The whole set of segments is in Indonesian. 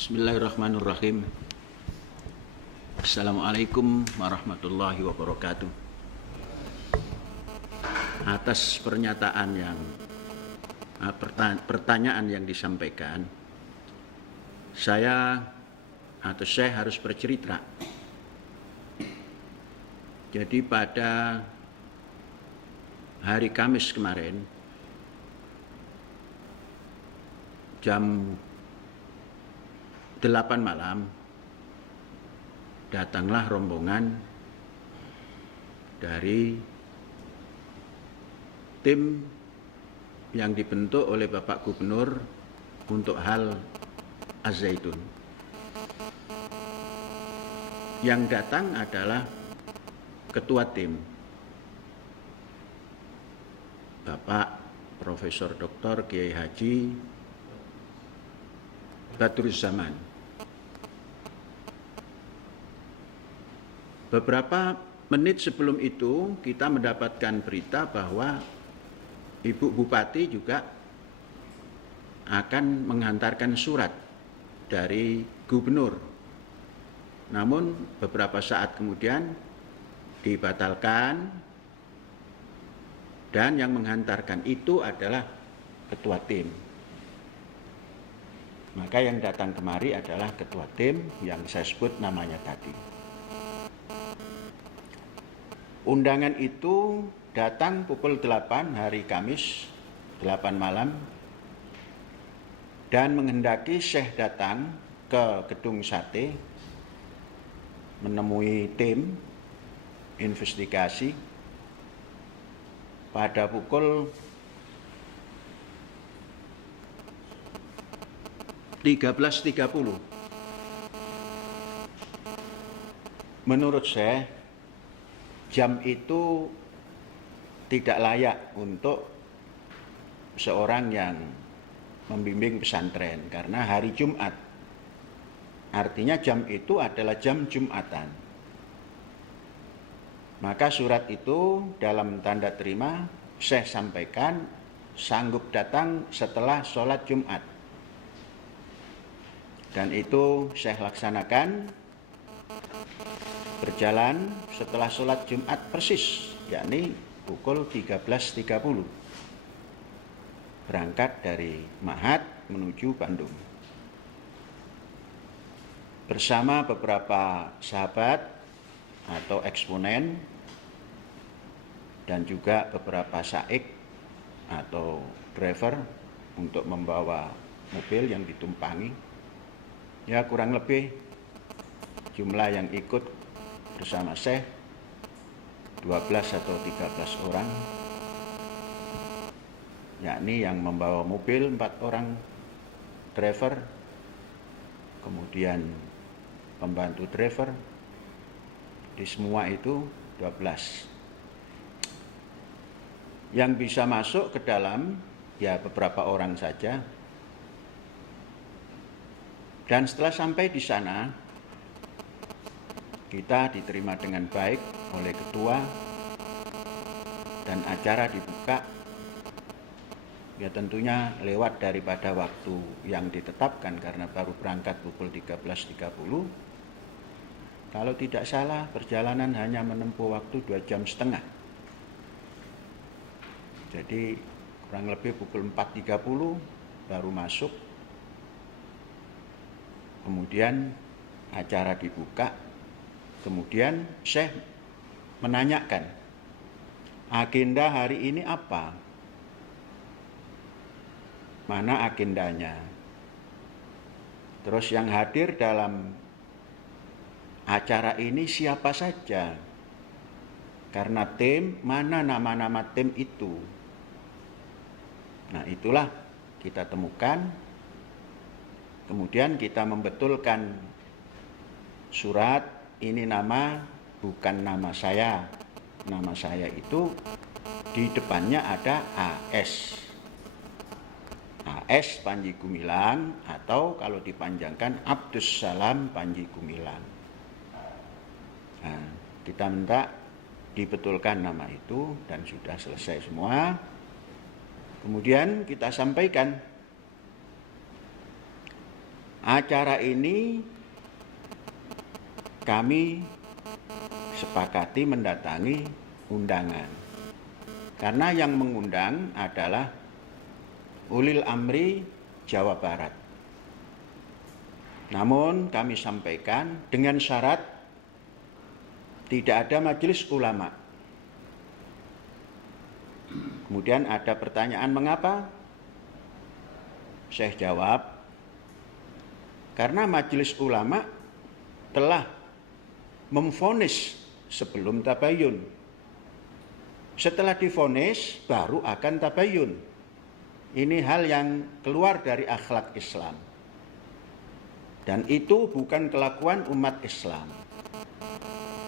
Bismillahirrahmanirrahim. Assalamualaikum warahmatullahi wabarakatuh. Atas pertanyaan yang disampaikan, saya harus bercerita. Jadi pada hari Kamis kemarin, jam 8 malam, datanglah rombongan dari tim yang dibentuk oleh Bapak Gubernur untuk hal Az-Zaitun. Yang datang adalah Ketua Tim, Bapak Profesor Dr. Kiai Haji Badruzzaman. Beberapa menit sebelum itu kita mendapatkan berita bahwa Ibu Bupati juga akan menghantarkan surat dari Gubernur. Namun beberapa saat kemudian dibatalkan, dan yang menghantarkan itu adalah Ketua Tim. Maka yang datang kemari adalah Ketua Tim yang saya sebut namanya tadi. Undangan itu datang pukul 8 hari Kamis 8 malam, dan menghendaki Syekh datang ke Gedung Sate menemui tim investigasi pada pukul 13.30. Menurut saya, jam itu tidak layak untuk seorang yang membimbing pesantren karena hari Jumat. Artinya jam itu adalah jam Jumatan. Maka surat itu dalam tanda terima Syekh sampaikan sanggup datang setelah sholat Jumat. Dan itu Syekh laksanakan, berjalan setelah sholat Jumat persis, yakni pukul 13.30. Berangkat dari Mahat menuju Bandung. Bersama beberapa sahabat atau eksponen dan juga beberapa saik atau driver untuk membawa mobil yang ditumpangi. Ya, kurang lebih jumlah yang ikut bersama Syekh 12 atau 13 orang, yakni yang membawa mobil 4 orang driver, kemudian pembantu driver, di semua itu 12. Yang bisa masuk ke dalam ya beberapa orang saja. Dan setelah sampai di sana, kita diterima dengan baik oleh ketua, dan acara dibuka ya tentunya lewat daripada waktu yang ditetapkan karena baru berangkat pukul 13.30. Kalau tidak salah perjalanan hanya menempuh waktu 2,5 jam. Jadi kurang lebih pukul 4.30 baru masuk. Kemudian acara dibuka. Kemudian Syekh menanyakan, agenda hari ini apa? Mana agendanya? Terus yang hadir dalam acara ini siapa saja? Karena tim, mana nama-nama tim itu? Nah, itulah kita temukan. Kemudian kita membetulkan surat. Ini nama bukan nama saya. Nama saya itu di depannya ada AS. AS Panji Gumilang, atau kalau dipanjangkan Abdus Salam Panji Gumilang. Nah, kita minta dibetulkan nama itu dan sudah selesai semua. Kemudian kita sampaikan Acara ini kami sepakati mendatangi undangan. Karena yang mengundang adalah Ulil Amri Jawa Barat. Namun kami sampaikan dengan syarat tidak ada majelis ulama. Kemudian ada pertanyaan mengapa? Saya jawab, karena majelis ulama telah memvonis sebelum tabayun. Setelah divonis baru akan tabayun. Ini hal yang keluar dari akhlak Islam. Dan itu bukan kelakuan umat Islam.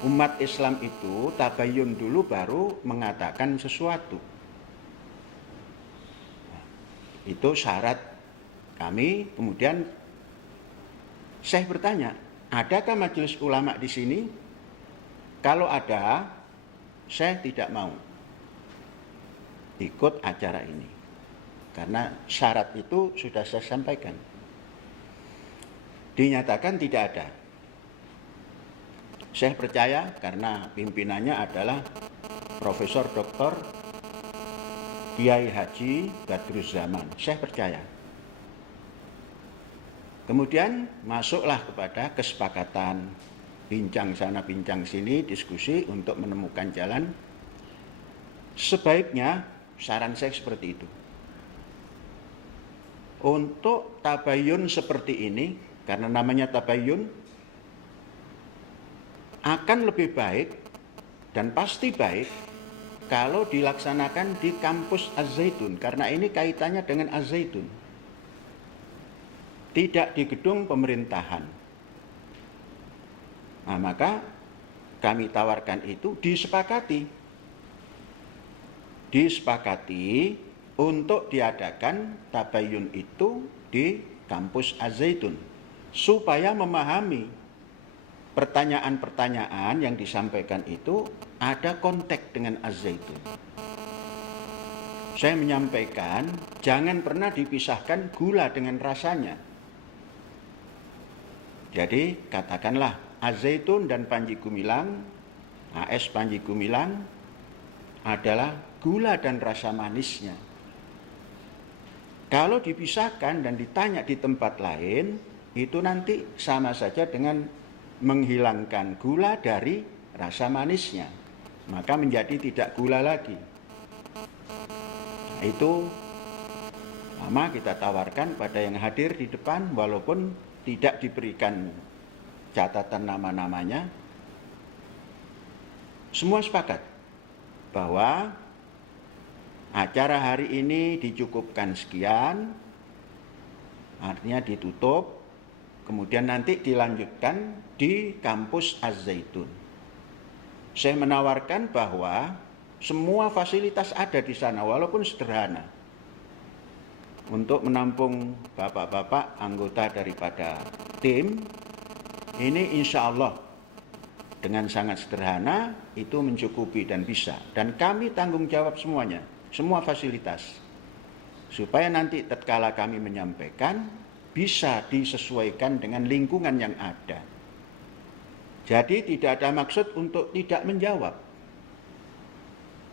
Umat Islam itu tabayun dulu baru mengatakan sesuatu. Itu syarat kami. Kemudian saya bertanya, adakah majelis ulama di sini? Kalau ada, saya tidak mau ikut acara ini. Karena syarat itu sudah saya sampaikan. Dinyatakan tidak ada. Saya percaya karena pimpinannya adalah Profesor Dr. Kiai Haji Badruzzaman. Saya percaya. Kemudian masuklah kepada kesepakatan, bincang sana bincang sini, diskusi untuk menemukan jalan. Sebaiknya saran saya seperti itu. Untuk tabayun seperti ini, karena namanya tabayun, akan lebih baik dan pasti baik kalau dilaksanakan di kampus Az-Zaitun, karena ini kaitannya dengan Az-Zaitun. Tidak di gedung pemerintahan. Nah, maka kami tawarkan itu disepakati untuk diadakan tabayun itu di kampus Az-Zaitun supaya memahami pertanyaan-pertanyaan yang disampaikan itu ada konteks dengan Az-Zaitun. Saya menyampaikan jangan pernah dipisahkan gula dengan rasanya. Jadi katakanlah Az-Zaitun dan Panji Gumilang, AS Panji Gumilang adalah gula dan rasa manisnya. Kalau dipisahkan dan ditanya di tempat lain, itu nanti sama saja dengan menghilangkan gula dari rasa manisnya. Maka menjadi tidak gula lagi. Nah, itu lama kita tawarkan pada yang hadir di depan, walaupun tidak diberikan catatan nama-namanya. Semua sepakat bahwa acara hari ini dicukupkan sekian, artinya ditutup, kemudian nanti dilanjutkan di kampus Az-Zaitun. Saya menawarkan bahwa semua fasilitas ada di sana, walaupun sederhana, untuk menampung bapak-bapak anggota daripada tim. Ini insya Allah dengan sangat sederhana itu mencukupi dan bisa. Dan kami tanggung jawab semuanya, semua fasilitas. Supaya nanti tatkala kami menyampaikan bisa disesuaikan dengan lingkungan yang ada. Jadi tidak ada maksud untuk tidak menjawab.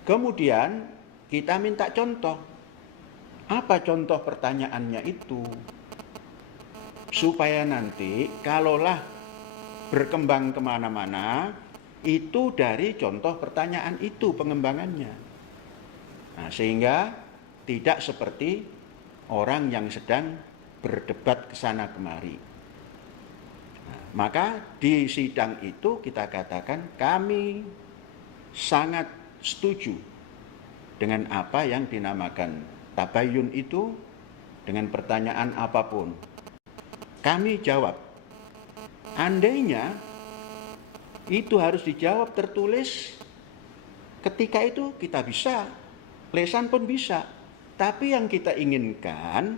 Kemudian kita minta contoh. Apa contoh pertanyaannya itu? Supaya nanti kalaulah berkembang kemana-mana, itu dari contoh pertanyaan itu pengembangannya. Nah, sehingga tidak seperti orang yang sedang berdebat kesana kemari. Nah, maka di sidang itu kita katakan kami sangat setuju dengan apa yang dinamakan tabayun itu, dengan pertanyaan apapun. Kami jawab. Andainya itu harus dijawab tertulis, ketika itu kita bisa, lesan pun bisa. Tapi yang kita inginkan,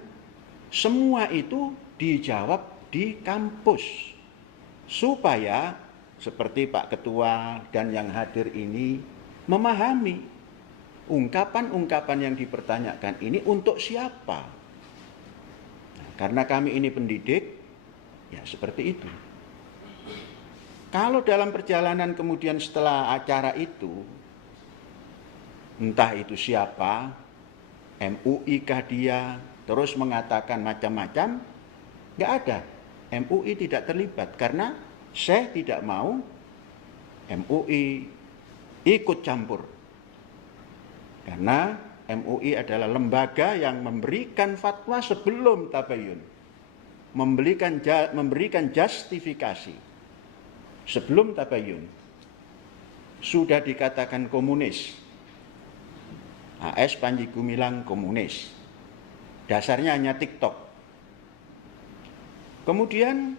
semua itu dijawab di kampus. Supaya seperti Pak Ketua dan yang hadir ini memahami ungkapan-ungkapan yang dipertanyakan ini untuk siapa. Nah, karena kami ini pendidik, Ya seperti itu. Kalau dalam perjalanan kemudian setelah acara itu, entah itu siapa, MUI kah dia, terus mengatakan macam-macam, nggak ada. MUI tidak terlibat karena saya tidak mau MUI ikut campur. Karena MUI adalah lembaga yang memberikan fatwa sebelum tabayun, memberikan justifikasi sebelum tabayun. Sudah dikatakan komunis, AS Panji Gumilang komunis, dasarnya hanya TikTok. Kemudian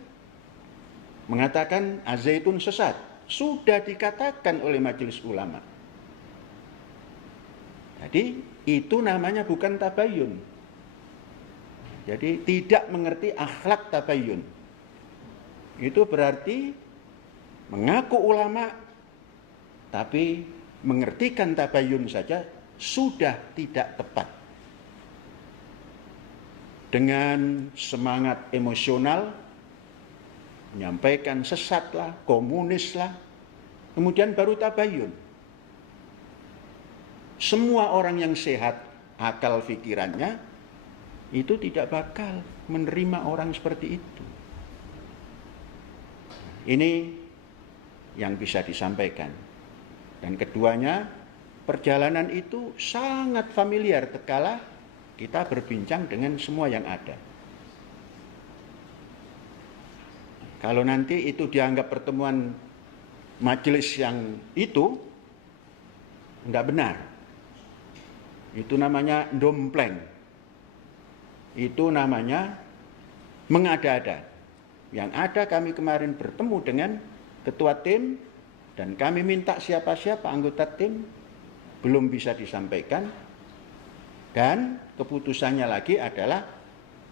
mengatakan Az-Zaitun sesat, sudah dikatakan oleh Majelis Ulama. Jadi itu namanya bukan tabayun. Jadi tidak mengerti akhlak tabayun. Itu berarti mengaku ulama tapi mengertikan tabayun saja sudah tidak tepat. Dengan semangat emosional menyampaikan sesatlah, komunislah, kemudian baru tabayun. Semua orang yang sehat akal pikirannya itu tidak bakal menerima orang seperti itu. Ini yang bisa disampaikan. Dan keduanya, perjalanan itu sangat familiar tatkala kita berbincang dengan semua yang ada. Kalau nanti itu dianggap pertemuan majelis yang itu, enggak benar. Itu namanya dompleng. Itu namanya mengada-ada. Yang ada kami kemarin bertemu dengan ketua tim dan kami minta siapa-siapa anggota tim, belum bisa disampaikan. Dan keputusannya lagi adalah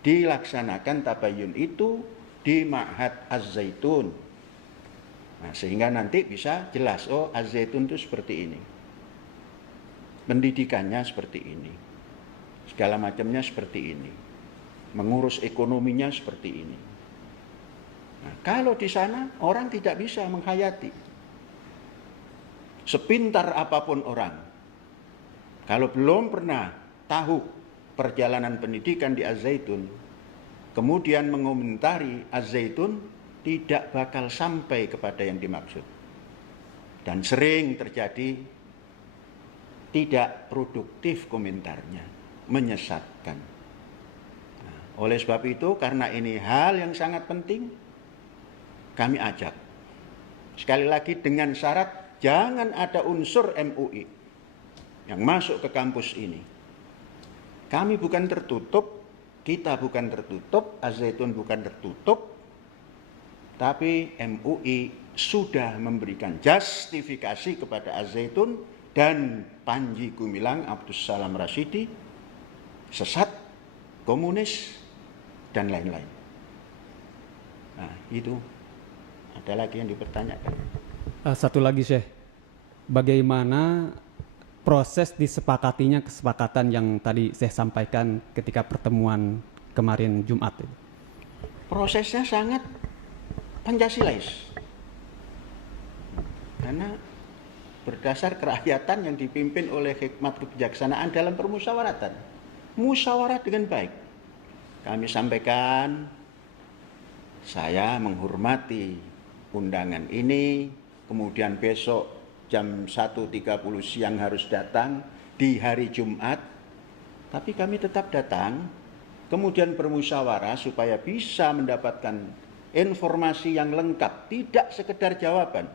dilaksanakan tabayun itu di Ma'had Az-Zaitun. Nah, sehingga nanti bisa jelas, oh Az-Zaitun itu seperti ini. Pendidikannya seperti ini, segala macamnya seperti ini, mengurus ekonominya seperti ini. Nah, kalau di sana orang tidak bisa menghayati, sepintar apapun orang, kalau belum pernah tahu perjalanan pendidikan di Az-Zaitun, kemudian mengomentari Az-Zaitun, tidak bakal sampai kepada yang dimaksud. Dan sering terjadi tidak produktif komentarnya, menyesatkan. Nah, oleh sebab itu, karena ini hal yang sangat penting, kami ajak. Sekali lagi dengan syarat, jangan ada unsur MUI yang masuk ke kampus ini. Kami bukan tertutup, kita bukan tertutup, Az-Zaitun bukan tertutup, tapi MUI sudah memberikan justifikasi kepada Az-Zaitun dan Panji Gumilang Abdus Salam Rasyidi sesat, komunis, dan lain-lain. Nah, itu ada lagi yang dipertanyakan. Satu lagi, Syekh, bagaimana proses disepakatinya kesepakatan yang tadi saya sampaikan ketika pertemuan kemarin Jumat? Prosesnya sangat Pancasilais, karena berdasar kerakyatan yang dipimpin oleh hikmat kebijaksanaan dalam permusyawaratan. Musyawarah dengan baik. Kami sampaikan, saya menghormati undangan ini, kemudian besok jam 1.30 siang harus datang di hari Jumat, tapi kami tetap datang, kemudian bermusyawarah supaya bisa mendapatkan informasi yang lengkap, tidak sekedar jawaban.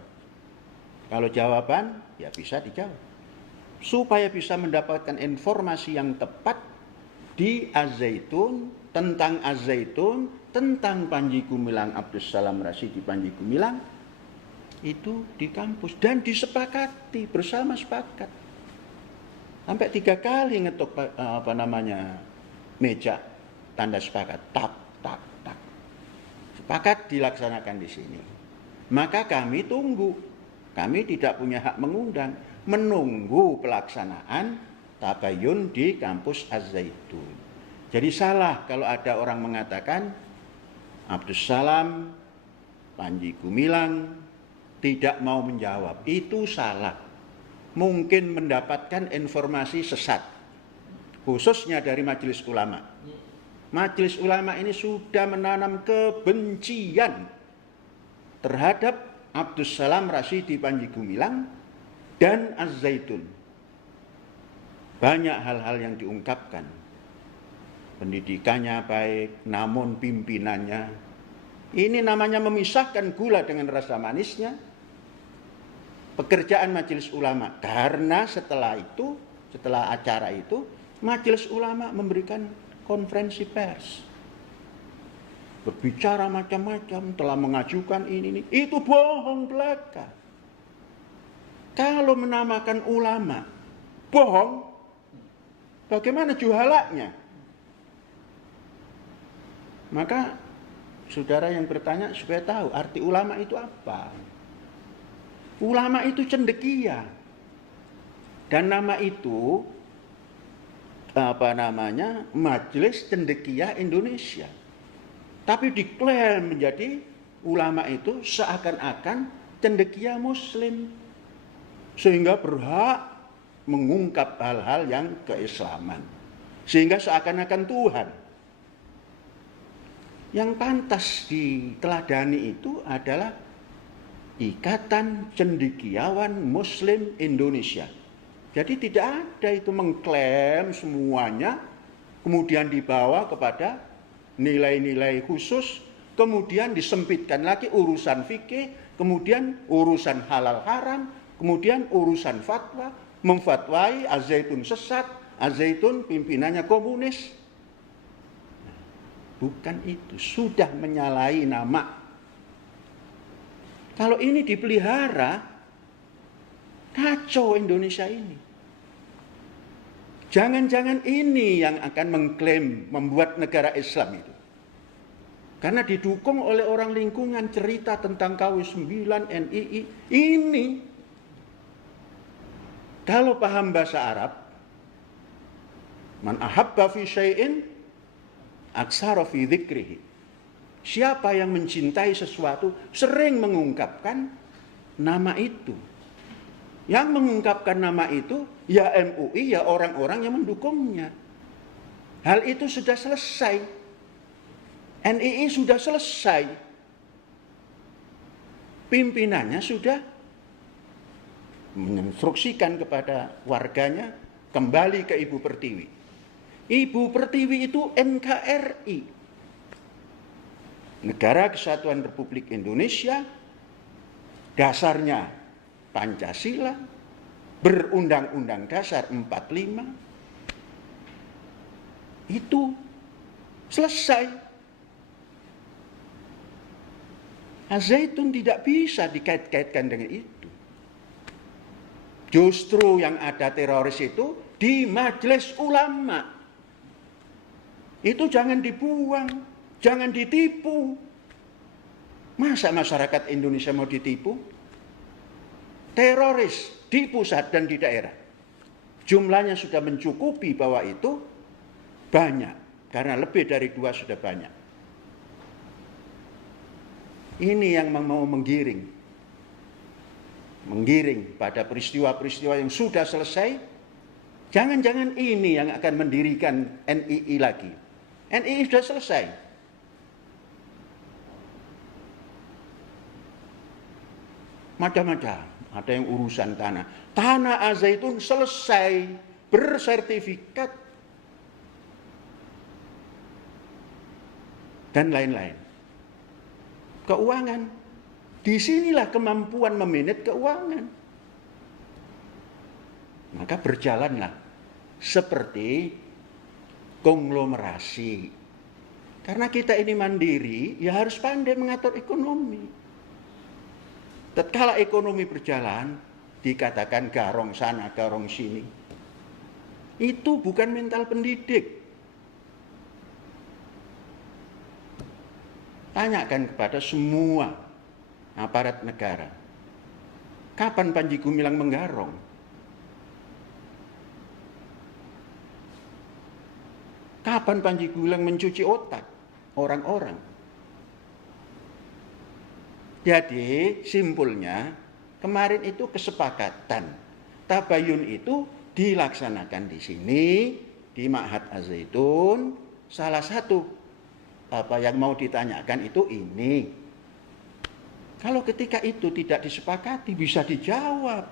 Kalau jawaban, ya bisa dijawab. Supaya bisa mendapatkan informasi yang tepat di Az-Zaitun, tentang Az-Zaitun, tentang Panji Gumilang Abdus Salam Rasyidi Panji Gumilang, itu di kampus. Dan disepakati, bersama sepakat. Sampai 3 kali ngetuk meja, tanda sepakat. Tak, tak, tak. Sepakat dilaksanakan di sini. Maka kami tunggu. Kami tidak punya hak mengundang, menunggu pelaksanaan tabayun di kampus Az-Zaitun. Jadi salah kalau ada orang mengatakan Abdus Salam, Panji Gumilang tidak mau menjawab. Itu salah. Mungkin mendapatkan informasi sesat, khususnya dari Majelis Ulama. Majelis Ulama ini sudah menanam kebencian terhadap Abdus Salam Rasyidi Panji Gumilang dan Az-Zaitun. Banyak hal-hal yang diungkapkan. Pendidikannya baik, namun pimpinannya. Ini namanya memisahkan gula dengan rasa manisnya. Pekerjaan Majelis Ulama. Karena setelah acara itu, Majelis Ulama memberikan konferensi pers. Berbicara macam-macam, telah mengajukan ini. Itu bohong belaka. Kalau menamakan ulama bohong, bagaimana juhalanya? Maka saudara yang bertanya supaya tahu arti ulama itu apa. Ulama itu cendekia. Dan nama itu Majelis Cendekia Indonesia. Tapi diklaim menjadi ulama itu seakan-akan cendekia muslim. Sehingga berhak mengungkap hal-hal yang keislaman. Sehingga seakan-akan Tuhan. Yang pantas diteladani itu adalah Ikatan Cendekiawan Muslim Indonesia. Jadi tidak ada itu mengklaim semuanya, kemudian dibawa kepada nilai-nilai khusus, kemudian disempitkan lagi urusan fikih, kemudian urusan halal haram, kemudian urusan fatwa, memfatwai Az-Zaitun sesat, Az-Zaitun pimpinannya komunis. Bukan itu, sudah menyalahi nama. Kalau ini dipelihara, kacau Indonesia ini. Jangan-jangan ini yang akan mengklaim membuat negara Islam itu. Karena didukung oleh orang lingkungan cerita tentang KW9, NII. Ini, kalau paham bahasa Arab, man ahabba fi syai'in aksara fi dzikrihi. Siapa yang mencintai sesuatu sering mengungkapkan nama itu. Yang mengungkapkan nama itu ya MUI, ya orang-orang yang mendukungnya. Hal itu sudah selesai. NII sudah selesai. Pimpinannya sudah menginstruksikan kepada warganya kembali ke Ibu Pertiwi. Ibu Pertiwi itu NKRI. Negara Kesatuan Republik Indonesia, dasarnya Pancasila, berundang-undang dasar 45, itu selesai. Az-Zaitun tidak bisa dikait-kaitkan dengan itu. Justru yang ada teroris itu di Majelis Ulama. Itu jangan dibuang, jangan ditipu. Masa masyarakat Indonesia mau ditipu? Teroris di pusat dan di daerah. Jumlahnya sudah mencukupi bahwa itu banyak. Karena lebih dari 2 sudah banyak. Ini yang mau menggiring. Menggiring pada peristiwa-peristiwa yang sudah selesai. Jangan-jangan ini yang akan mendirikan NII lagi. NII sudah selesai. Macam-macam. Ada yang urusan tanah. Tanah Az-Zaitun selesai. Bersertifikat. Dan lain-lain. Keuangan. Disinilah kemampuan memanage keuangan. Maka berjalanlah seperti konglomerasi. Karena kita ini mandiri, ya harus pandai mengatur ekonomi. Tatkala ekonomi berjalan, dikatakan garong sana, garong sini. Itu bukan mental pendidik. Tanyakan kepada semua aparat negara. Kapan Panji Gumilang menggarong? Kapan Panji Gumilang mencuci otak orang-orang? Jadi simpulnya kemarin itu kesepakatan tabayun itu dilaksanakan di sini di Ma'had Az-Zaitun. Salah satu apa yang mau ditanyakan itu ini. Kalau ketika itu tidak disepakati bisa dijawab.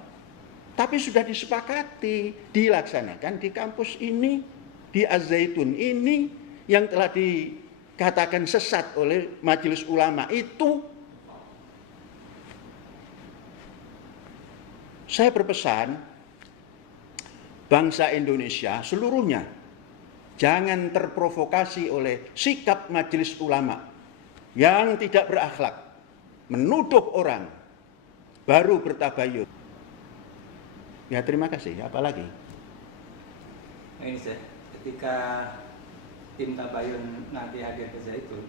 Tapi sudah disepakati dilaksanakan di kampus ini, di Az-Zaitun ini yang telah dikatakan sesat oleh Majelis Ulama itu. Saya berpesan, bangsa Indonesia seluruhnya jangan terprovokasi oleh sikap Majelis Ulama yang tidak berakhlak, menuduh orang baru bertabayun. Ya terima kasih, apalagi? Nah, ini saya, ketika tim tabayun nanti hadir ke Zaitun,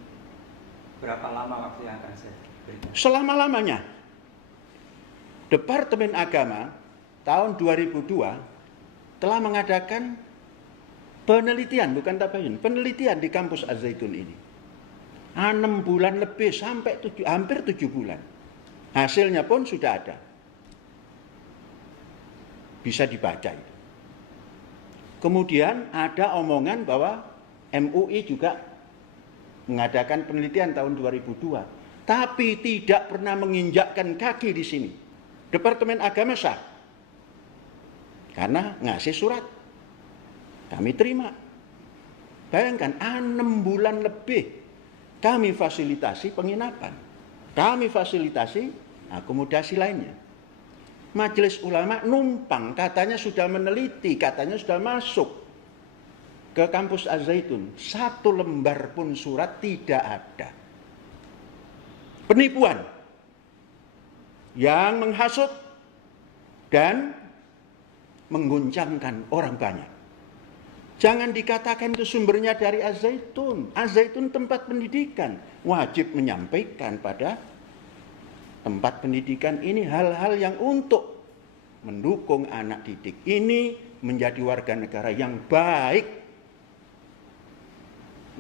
berapa lama waktu yang akan saya berikan? Selama-lamanya. Departemen Agama tahun 2002 telah mengadakan penelitian, bukan tabayun, penelitian di kampus Az-Zaitun ini. 6 bulan lebih sampai hampir 7 bulan. Hasilnya pun sudah ada. Bisa dibaca itu. Kemudian ada omongan bahwa MUI juga mengadakan penelitian tahun 2002. Tapi tidak pernah menginjakkan kaki di sini. Departemen Agama sah. Karena ngasih surat. Kami terima. Bayangkan 6 bulan lebih kami fasilitasi penginapan. Kami fasilitasi akomodasi lainnya. Majelis Ulama numpang, katanya sudah meneliti, katanya sudah masuk ke kampus Az-Zaitun. 1 lembar pun surat tidak ada. Penipuan yang menghasut dan mengguncangkan orang banyak. Jangan dikatakan itu sumbernya dari Az-Zaitun. Az-Zaitun tempat pendidikan, wajib menyampaikan pada tempat pendidikan ini hal-hal yang untuk mendukung anak didik ini menjadi warga negara yang baik.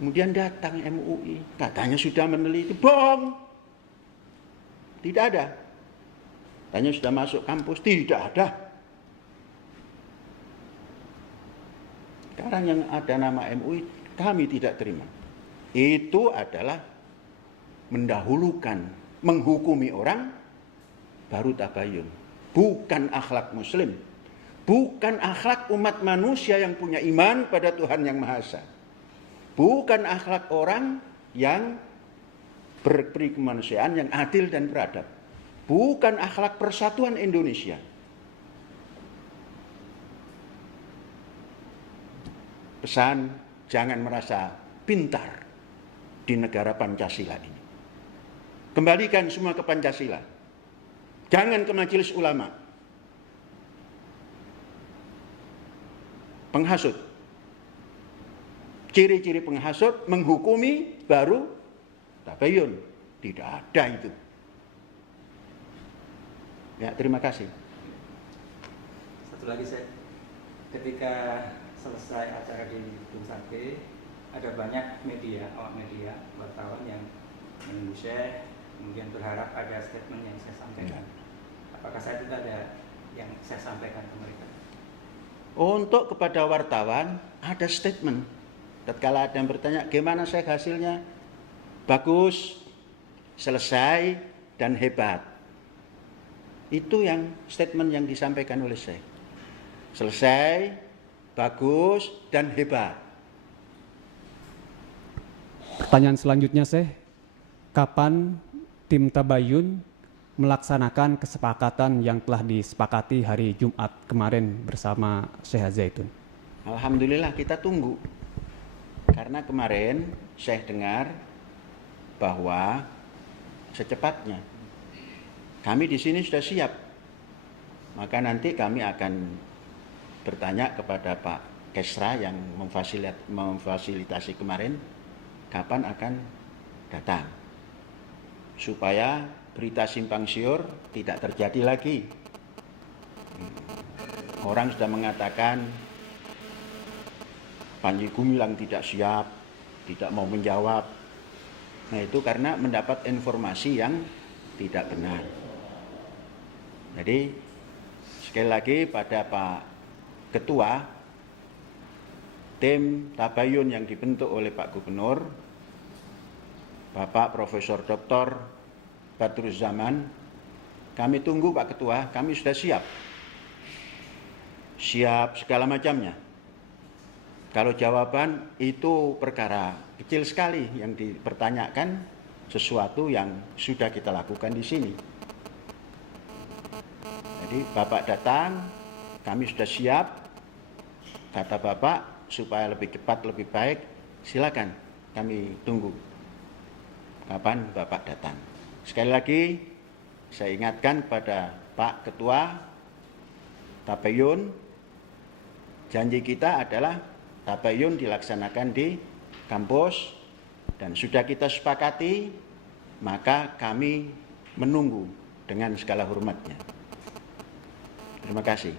Kemudian datang MUI, katanya sudah meneliti, bohong. Tidak ada. Katanya sudah masuk kampus, tidak ada. Sekarang yang ada nama MUI, kami tidak terima. Itu adalah mendahulukan, menghukumi orang, baru tabayun. Bukan akhlak muslim. Bukan akhlak umat manusia yang punya iman pada Tuhan Yang Maha Esa. Bukan akhlak orang yang berperi kemanusiaan yang adil dan beradab. Bukan akhlak persatuan Indonesia. Pesan, jangan merasa pintar di negara Pancasila ini. Kembalikan semua ke Pancasila. Jangan ke Majelis Ulama. Penghasut. Ciri-ciri penghasut, menghukumi, baru tabayun. Tidak ada itu. Ya, terima kasih. Satu lagi saya, ketika selesai acara di Gedung Sate, ada banyak media, awak media, wartawan yang menunggu saya, kemudian berharap ada statement yang saya sampaikan. Apakah saya tidak ada yang saya sampaikan ke mereka? Untuk kepada wartawan ada statement. Tatkala ada yang bertanya, gimana saya hasilnya? Bagus, selesai, dan hebat. Itu yang statement yang disampaikan oleh saya. Selesai, bagus, dan hebat. Pertanyaan selanjutnya, Syekh, kapan tim tabayun melaksanakan kesepakatan yang telah disepakati hari Jumat kemarin bersama Syekh Az-Zaitun? Alhamdulillah kita tunggu. Karena kemarin Syekh dengar bahwa secepatnya kami di sini sudah siap. Maka nanti kami akan bertanya kepada Pak Kesra yang memfasilitasi kemarin kapan akan datang. Supaya berita simpang siur tidak terjadi lagi. Orang sudah mengatakan Panji Gumilang tidak siap, tidak mau menjawab. Nah itu karena mendapat informasi yang tidak benar. Jadi sekali lagi pada Pak Ketua, tim tabayun yang dibentuk oleh Pak Gubernur, Bapak Profesor Dr. Badruzzaman, kami tunggu Pak Ketua, kami sudah siap segala macamnya. Kalau jawaban itu perkara kecil sekali yang dipertanyakan, sesuatu yang sudah kita lakukan di sini. Jadi Bapak datang, kami sudah siap, kata Bapak, supaya lebih cepat, lebih baik, silakan kami tunggu kapan Bapak datang. Sekali lagi, saya ingatkan pada Pak Ketua tabayun, janji kita adalah tabayun dilaksanakan di kampus dan sudah kita sepakati, maka kami menunggu dengan segala hormatnya. Terima kasih.